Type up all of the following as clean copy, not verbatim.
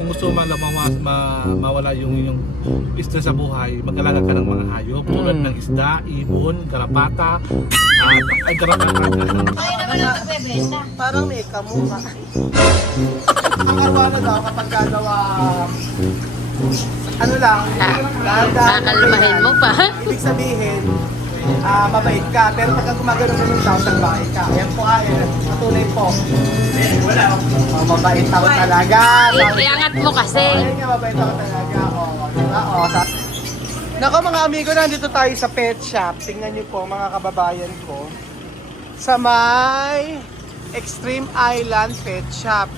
kung gusto mo mawala yung stress sa buhay, mag-alaga ka ng mga hayop tulad ng isda, ibon, karapata, ay karapata. Kaya naman ang pagbebenta. Parang may kamukha. Ang arwana daw kapag gagawa, ano lang, Kakalmahin mo pa. ibig sabihin, mabait ka. Pero pagka gumagano ng tao, salbahe ka. Ayan po patunay po. Mabait ako talaga. Iangat mo kasi. Ayan nga, mabait ako talaga. Diba? Nako mga amigo, nandito tayo sa pet shop. Tingnan nyo po mga kababayan ko. Sa may Extreme Island Pet Shop.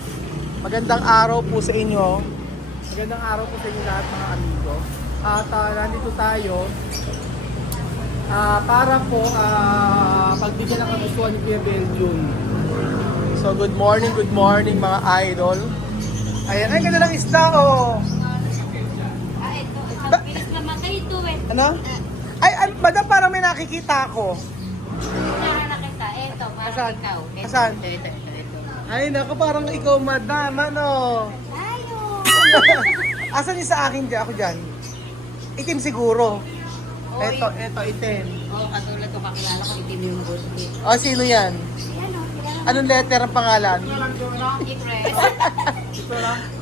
Magandang araw po sa inyo. Magandang araw po sa inyo lahat mga amigo. At nandito tayo para po pagbigyan ng kagustuhan ni Kuya Belgium. So good morning mga idol. Ayan, ay ganda lang isda oh. Ito. Ang bilis naman kayo ito eh. Ano? Ay, madam parang may nakikita ako. Kailangan na kita. Ito, parang Asan? ikaw. Ito, Asan? Ito. Ay naku, parang ikaw madam, ano? Tayo. Asan yung sa akin dyan? Ako dyan? Itim siguro. Oh, Ito itim. Oh, katulad ko kakilala ko itim yung buti. O, sino yan? Ayan o, kilala Anong letter ang pangalan? mo. I-press.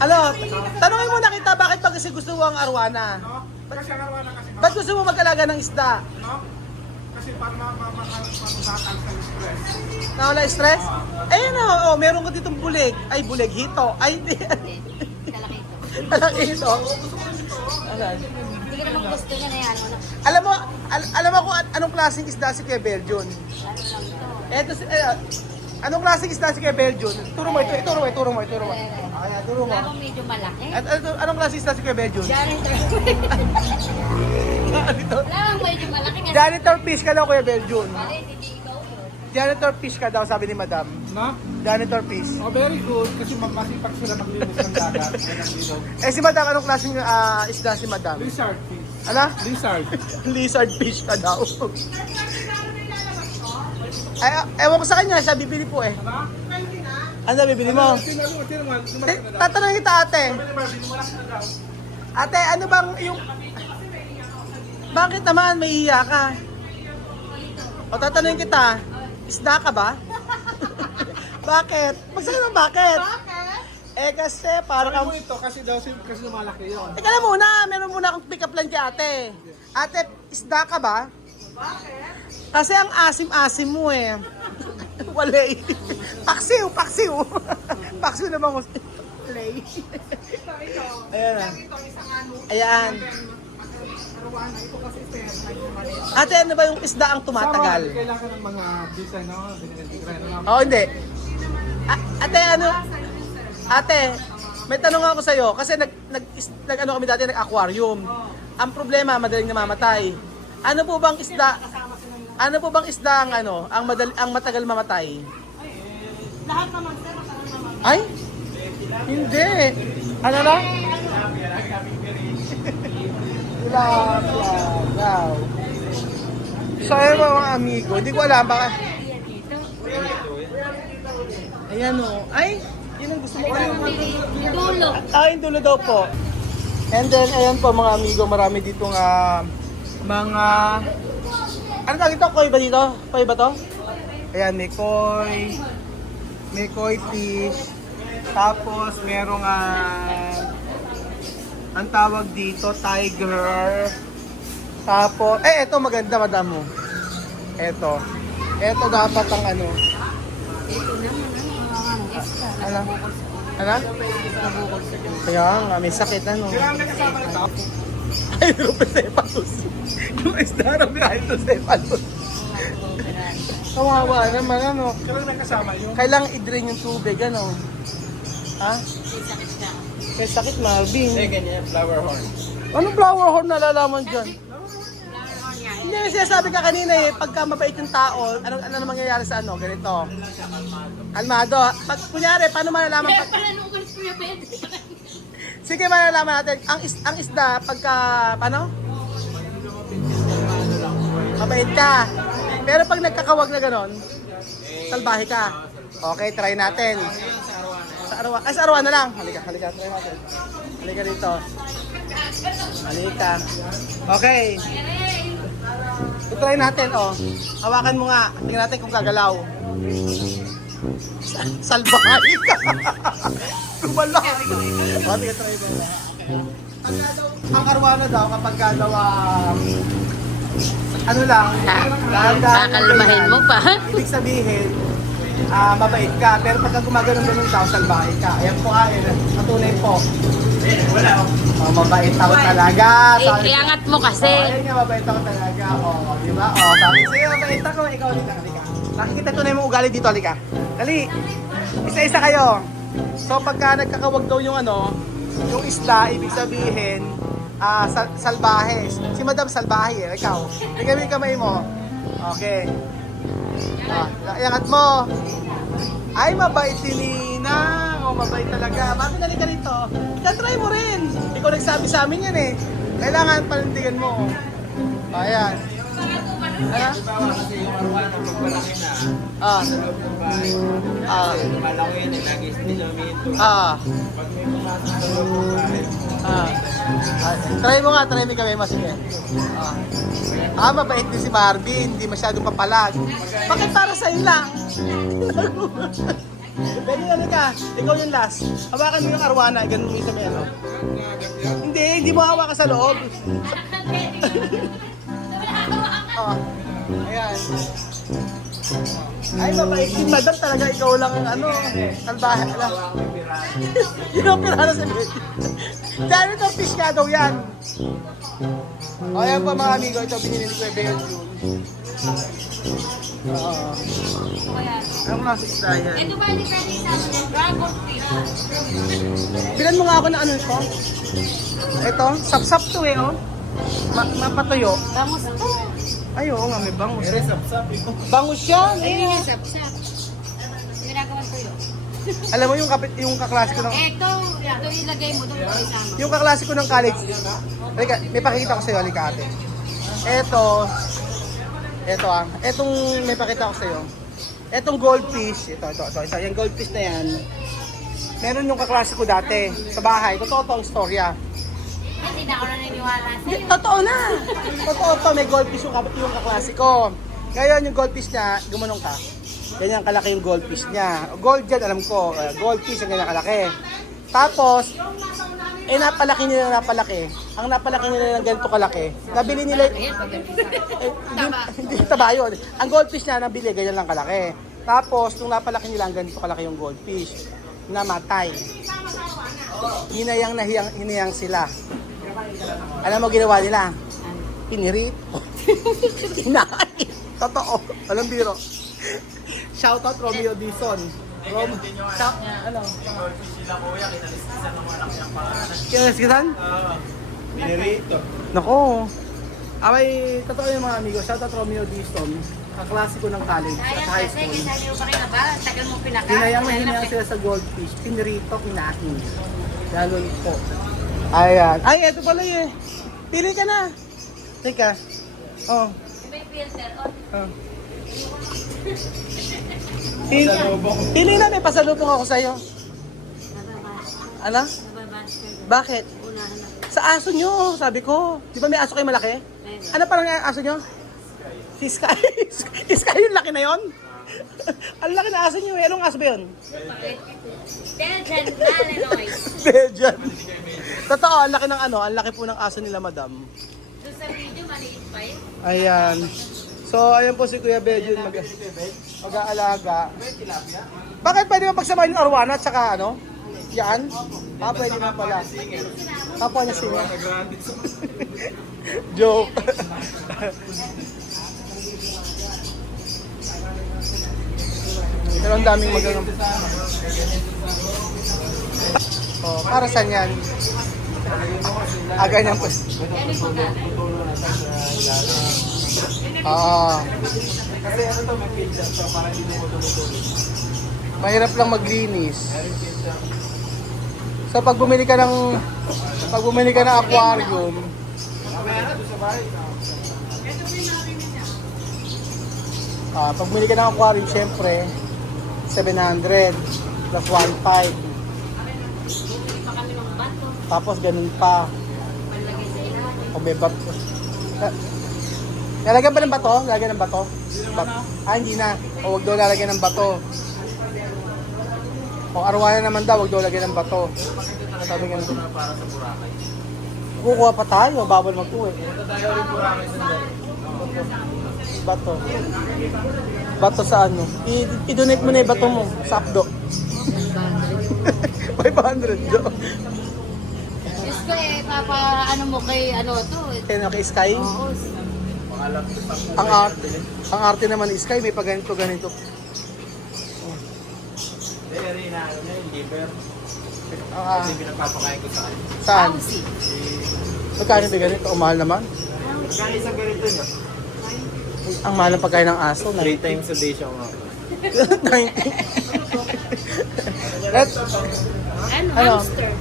Ano, tanongin mo na kita, bakit pa kasi gusto mo ang arwana? Kasi ang arwana kasi, Ba't gusto mo mag-alaga ng isda? kasi para matakal sa stress. Nawala stress? Ayun o, meron ka ditong bulig. Ay, bulig, hito. Ay, hindi. Kalaki ito. Alam hito. Alam. Hindi ko naman gusto niya na yan. Alam mo kung anong klaseng isda si Kuya Belgium? Ano lang ito. Eto, anong klaseng isda si Kuya Belgium? Turo mo. Ayan, turo mo. Parang medyo malaki. Anong klaseng isda si Kuya Belgium? Janitor. Ito. Wala medyo malaki kasi. Janitor fish ka daw, Kuya Belgium. Hindi ikaw po. Janitor fish ka daw, sabi ni Madam. No? Janitor fish. Oh, very good. Kasi masipag sila maglinis ng dagat. Ay, ng ilog. Eh si Madam, anong klaseng isda si Madam? Lizard fish. Ano? Lizard. Lizard fish ka daw. Ay, ewan ko sa kanya, siya bibili po eh. Ano bibili mo? Tatanungin kita ate. Ate, ano bang yung... Bakit naman may hiya ka? O tatanungin kita, isda ka ba? Bakit? Magsabi mo bakit? Eh kasi parang... Ano mo ito? Kasi daw kasi lumalaki yun. Teka lang muna, meron muna akong pick up line kay ate. Ate, isda ka ba? Bakit? Kasi ang asim-asim mo eh. Wala eh. Paksiw. Paksiw na bang play? Ayan na. Ayan. Ate, ano ba yung isda ang tumatagal? Kailangan ng mga design, no? Oo, hindi. Ate, ano? Ate, may tanong ako sa'yo. Kasi nag-ano kami dati, nag-aquarium. Ang problema, madaling namamatay. Ano po bang isda? Ano po bang isda ang ang matagal mamatay? Lahat naman sir. Ay? Hindi. Ano na? Wow. So ayun mga amigo, hindi ko alam baka. Ayan o. Ay, yun ang gusto mo. Yung dulo. Yung dulo daw po. And then, ayan po mga amigo, marami ditong mga... Ano tawag ito? Koi ba dito? Koi ba to? Ayan, may koi. May koi fish. Tapos, merong ang tawag dito, tiger. Tapos, ito maganda, madam mo. Ito dapat ang ano. Ito naman extra. Ano? Ano? Kaya nga, may sakit ano. Hydrocephalus. Yung isda na may hydrocephalus. Kawawa naman ano. Kailangan may kasama yung... Kailangan i-drain yung tubig ano. Ha? May sakit Marvin. ganyan, flower horn. Anong flower horn nalalaman dyan? Hindi, sinasabi ka kanina eh, pagka mabait yung tao, ano mangyayari sa ano, ganito. Kalmado. Pag, kunyari, paano malalaman? Pala nung ulit ko yung pwede. Sige, malalaman natin. Ang isda, pagka, paano? Mabait ka. Pero pag nagkakawag na ganon, salbahe ka. Okay, try natin. Arwa. Ay, sa Arwa na lang. Halika, halika. Try natin. Halika dito. Halika. Okay. I-try natin, oh. Hawakan mo nga. Tingnan natin kung gagalaw. Salbahay ka. Kumala. O, tingnan try natin. Ang arwana daw kapag daw ano lang, Kakalmahin mo pa. ibig sabihin, mabait ka. Pero pagka gumagano'n daw, salbahay ka. Ayan po patunay po. Wala. Mabait ako talaga. Iangat mo kasi. Ayun nga, mabait ako talaga. Di ba? Sabi sa'yo, mabait ako. Ikaw, halika. Nakikita tunay mo ugali dito, halika. Dali. Isa-isa kayo. So pagka nagkakawag daw yung yung isda, ibig sabihin, salbahe. Si Madam salbahe, ikaw. Bigyan mo yung kamay mo. Okay. Iangat mo. Ay, mabait si Ninang. Mabait talaga. Bakit nalika rito? Try mo rin. Ikaw nagsabi sa amin yan eh. Kailangan panindigan mo. Ayan. Ano? Kasi yung arwana, pag malaki na, malaki na, lagi sinilomito. Pag may pumasok sa loob, Try mo nga, try mo kami masige. Mabait din si Marvin, hindi masyadong papalag. Bakit para sa'yo lang? Pwede na ka, ikaw yung last. Hawakan mo yung arwana, ganun mo yung sabihin, hindi mo hawakan sa loob. Ayan. Ay, mabait din, Madam, talaga ikaw lang ang salbahe. Yun ang pirana sa bed. Dahil itong fish nga daw yan. Ayan pa mga amigo, ito binili ni Kuya Bel Jun. Anong nasa isda yan? Ito ba ni Penny sa amin ng dragon fish? Bilan mo nga ako ng ito. Ito, sap-sap to eh, oh. Mapatuyo. Bangus to. Ay, oo nga, may bangus. Pero sap-sap ito. Bangus yan, Ayun eh. yung sap-sap. Ginagawa ko yun. Alam mo yung kaklase ko ng... Ito ilagay mo doon sa isama. Yung kaklase ko ng college. Halika, may pakikita ko sa'yo, halika ate. Etong may pakita ko sa'yo. Etong goldfish, ito, yung goldfish na yan. Meron yung kaklase ko dati, sa bahay. Totoo to ang istorya. Hindi na ako naniniwala sa'yo. Totoo na! Totoo to, may goldfish yung kaklase ko. Ngayon yung goldfish niya, gumanong ka. Ganyan kalaki yung goldfish niya. Gold yan, alam ko. Goldfish yung ganyan kalaki. Tapos, napalaki nila. Ang napalaki nila ng ganito kalaki. Nabili nila... Hindi taba yun. Ang goldfish niya nabili, ganyan lang kalaki. Tapos, nung napalaki nila, ang ganito kalaki yung goldfish. Namatay. Hinayang sila. Alam mo ginawa nila? Pinirito. Kinain. Totoo. Walang biro. Shoutout Romeo Dizon. Ano? Sila kuya, kinaliskisan ng anak niyang pangalan. Kinaliskisan? Pinirito. Nako. May totoo yung mga amigo. Shoutout Romeo Dizon. Kaklase ko ng college at Sayang high kasi, school. kasi yung ba? Tagal mo pinaka. Hinayang sila sa goldfish. Pinirito, kinain. Ganun po. Ayan. Ay, eto pala eh. Pili ka na. Teka. Oh. May filter. Pili na, may pasalubong ako sa'yo. Ano? Bakit? Unahan na. Sa aso nyo, sabi ko. Di ba may aso kayo malaki? Ano parang yung aso nyo? Si Sky. Sky yung laki na yon. Ang laki na aso nyo eh. Anong aso ba yun? Belgian Malinois. Belgian. Totoo, ang laki ng ang laki po ng aso nila, Madam. Doon sa video, maliit pa yun. Ayan. So, ayan po si Kuya Belgian mag-aalaga. Bakit pwede mo pagsamahin yung arwana at saka yan? Pwede na pala. Kapwa niya singer. Joke. Pero ang daming magalang. Oh, para saan yan? Ganyan po. Kasi ano to, may filter to para hindi mo tumutuloy. Mahirap lang maglinis. So pag bumili ka ng aquarium, pag bumili ka ng aquarium, syempre 700 plus 1.5. Tapos ganun pa. Malagay sa ilalim. O may bato. Lalagyan ba ng bato? Lalagyan ng bato? Hindi na. O wag daw lalagyan ng bato. O arwana naman daw, wag daw lalagyan ng bato. Sabi nga nito. Para sa Boracay. Kukuha pa tayo, bawal magkuha. Punta tayo rin Boracay sandali. Bato. Bato sa ano? I-donate mo na yung bato mo sa Apdo. 500 do. Diyos ko ano mo kay to. Kaya kay Sky, Oo. ang arte naman ni Sky, may paganito ganito. Very na ano na yung liver. Ah, Kasi pinagpapakain ko sa kanya. saan? Pausi. Magkano ba ganito? O mahal naman? Kaya isang ganito niya. Ang mahal ng pagkain ng aso. 3 times a day siya mga. 90. Ano? Hamster.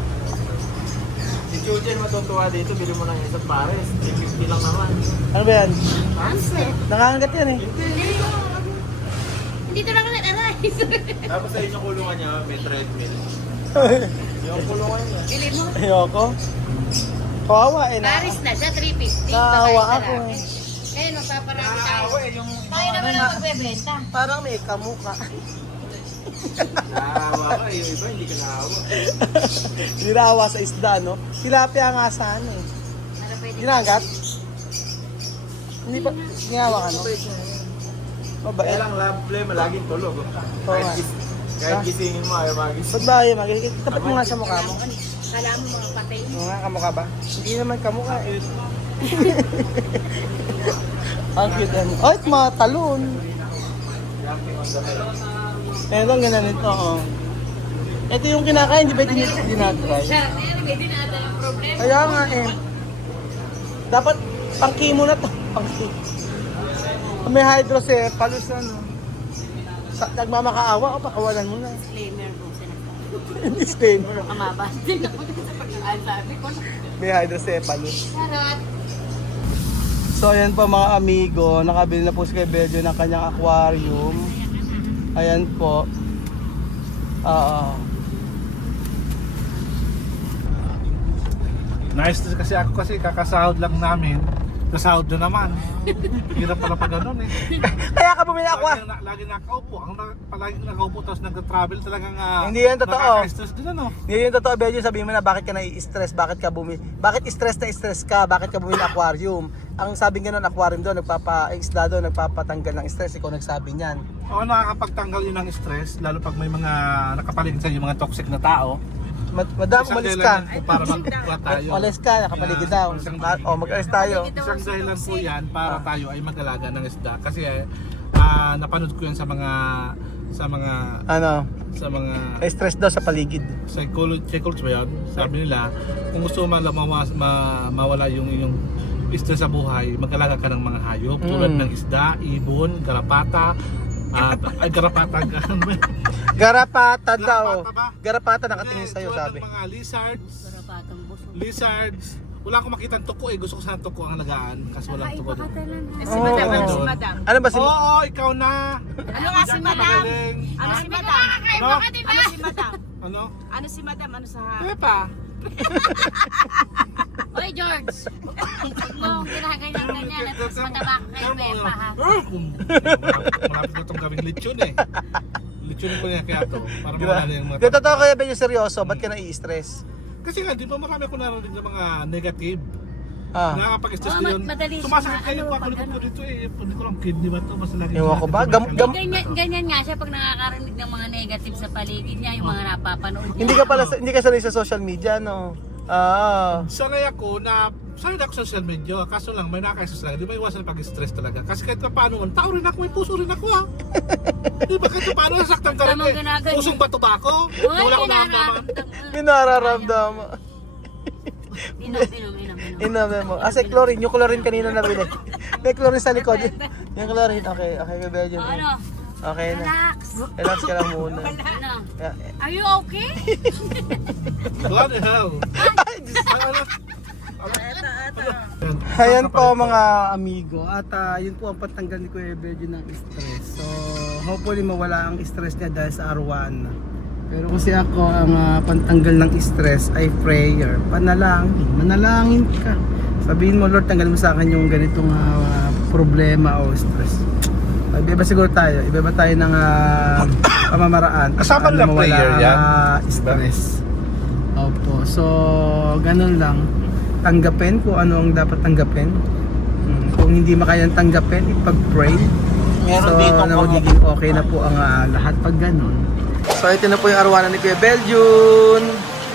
Si Chuchen matutuwa dito, bili mo lang isang pares. 350 lang naman. Ano ba yan? Hamster. Nangangagat yan eh. Hindi to lang aray. Tapos sa inyong kulungan niya, may treadmill. Yung kulungan niya. Bili mo. Ayoko. Kawawa eh. Paris na siya, 350. Naawa Babae ako. lalaki. Eh, magpaparami tayo. Yung Tayo naman ang magbebenta. Parang may kamuka. naawa ka, yung iba hindi ka naawa. Ginawa sa isda, no? Tilapia nga sana eh. Para pwede. Ginagat? Hindi pa, ginawa ka, no? Kaya Mabait. lang, love play, malaging tulog. Oo nga. Kahit gisingin mo, ayaw magising. Ba't ba yun? Tapat mo nga sa mukha mo. Kala mo mga patay. Oo nga, kamukha ba? Hindi naman kamukha eh. Ang cute yan. Ay, mga talon. Jumping on the bed. Meron ganun ito, oh. Ito yung kinakain, di ba dinatry? Siya, may dinada ng problema. Kaya nga eh. Dapat pang-chemo na to. Pang-chemo. May hydrocephalus ano. Nagmamakaawa o pakawalan mo na. Disclaimer kung sinasabi. Disclaimer. Kamabas din ako sa pagkakasabi ko. May hydrocephalus. Charot. So ayan po mga amigo, nakabili na po si Kuya Belgio ng kanyang aquarium. Ayan po. Nice kasi ako kasi kakasahod lang namin. Kasahod na naman. Hirap pala pa ganun eh. Kaya ka bumili ako. Lagi nakaupo. Palagi nakaupo tapos nag-travel talagang Hindi yan totoo. nakaka-stress din ano. Hindi yung totoo, Belgio, sabihin mo na bakit ka nai-stress, bakit stress na stress ka, bakit ka bumili ng aquarium. Ang sabi nga ng aquarium doon, isda doon, nagpapatanggal ng stress, ikaw nagsabi niyan. Oo, nakakapagtanggal yun ng stress, lalo pag may mga nakapaligid sa mga toxic na tao. Madam, Isang umalis dahilan ka. yan po para magkuha tayo. Umalis ka, nakapaligid daw. Mag-alis tayo. Isang dahilan po yan para tayo ay mag-alaga ng isda. Kasi napanood ko yan sa mga Ano, stress daw sa paligid. psychology ba yan? Sabi nila, kung gusto mo mawala yung stress sa buhay, mag-alaga ka ng mga hayop tulad ng isda, ibon, garapata, garapata Garapata daw. Garapata ba? Garapata nakatingin sa'yo, Tulad sabi. ng mga lizards, Karapatang buso. lizards. Wala akong makita ng tuko eh. Gusto ko sana tuko ang alagaan kasi walang tuko doon. Si Madam, ano si doon. Madam? Ano ba si... Oo, ikaw na. Ano nga si Madam? Magaling. Ano si Madam? No? Ano si Madam? Ano? Ano si Madam? Ano sa... Pepa. Oy, George! Huwag mo ginaganyan-ganyan at mas mataba ka kay Pepa, ha? Malapit na itong gawing lechon eh. Lechonin ko niya kaya to. Para mawala na yung Di, mga... totoo kaya medyo seryoso, ba't ka nai-stress? Kasi nga, di ba marami ko narinig ng mga negative. Ah, Nakakapag-stress Oo, ko yun. madali siya Sumasakit na- kayo ano, pa pag ko dito eh. Hindi ko lang kidney ba to? Basta lagi Ewan ko ba? Ganyan nga siya pag nakakarinig ng mga negative sa paligid niya, yung mga napapanood niya. hindi ka sanay sa social media, no? Sanay ako sa social media, kaso lang may nakaka-stress lang. Di ba iwasan pag-stress talaga? Kasi kahit pa paano, tao rin ako, may puso rin ako ha. Di ba kahit pa paano, nasaktan ka rin Tamang eh. ganaganyan. Pusong bato ba ako? Uy, Wala ko nararamdaman. May nararamdaman. Inom. Inom mo. Kasi chlorine, yung chlorine kanina narinig. May chlorine sa likod. Yung chlorine, okay, Belgium. Ano? Okay na. Relax. Relax ka lang muna. Ano? Yeah. Are you okay? Bloody hell. Ayan po mga amigo at yun po ang patanggal ni Kuya Belgio ng stress. So hopefully mawala ang stress niya dahil sa arwana. Pero kasi ako, ang pantanggal ng stress ay prayer. Panalangin. Manalangin ka. Sabihin mo, Lord, tanggalin mo sa akin yung ganitong problema o stress. Iba siguro tayo. Iba tayo ng pamamaraan. Kasama lang mawala prayer yan. ang stress. Opo. So, ganun lang. Tanggapin kung ano ang dapat tanggapin. Kung hindi makayang tanggapin, ipag-pray. So, na magiging okay na po ang lahat pag ganun. So, ito na po yung arwana ni Kuya Beljun.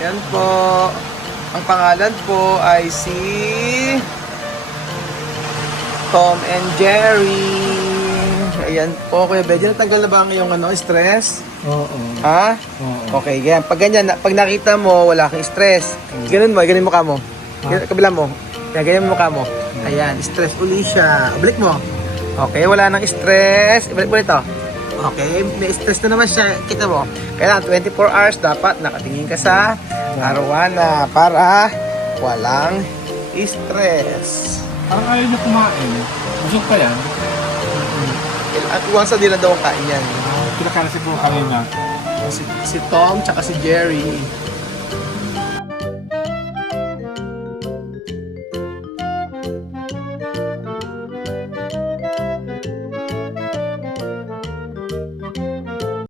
Yan po. Ang pangalan po ay si Tom and Jerry. Ayan po, Kuya Beljun. Natanggal na ba ang iyong stress? Oo. Ha? Oo. Okay, yan. Pag ganyan, pag nakita mo, wala kang stress. Ganun mo, ganun mo ka mo. Kabila mo. Kaya ganyan mo ka mo. Ayan, stress uli siya. Balik mo. Okay, wala nang stress. Ibalik mo ito. Okay, may stress na naman siya. Kita mo. Kailangan 24 hours dapat nakatingin ka sa arwana para walang stress. Parang ayaw niyo kumain. Busog pa yan. At once na din na daw ang kain yan. Pinakalasip mo kanina. Si Tom tsaka si Jerry.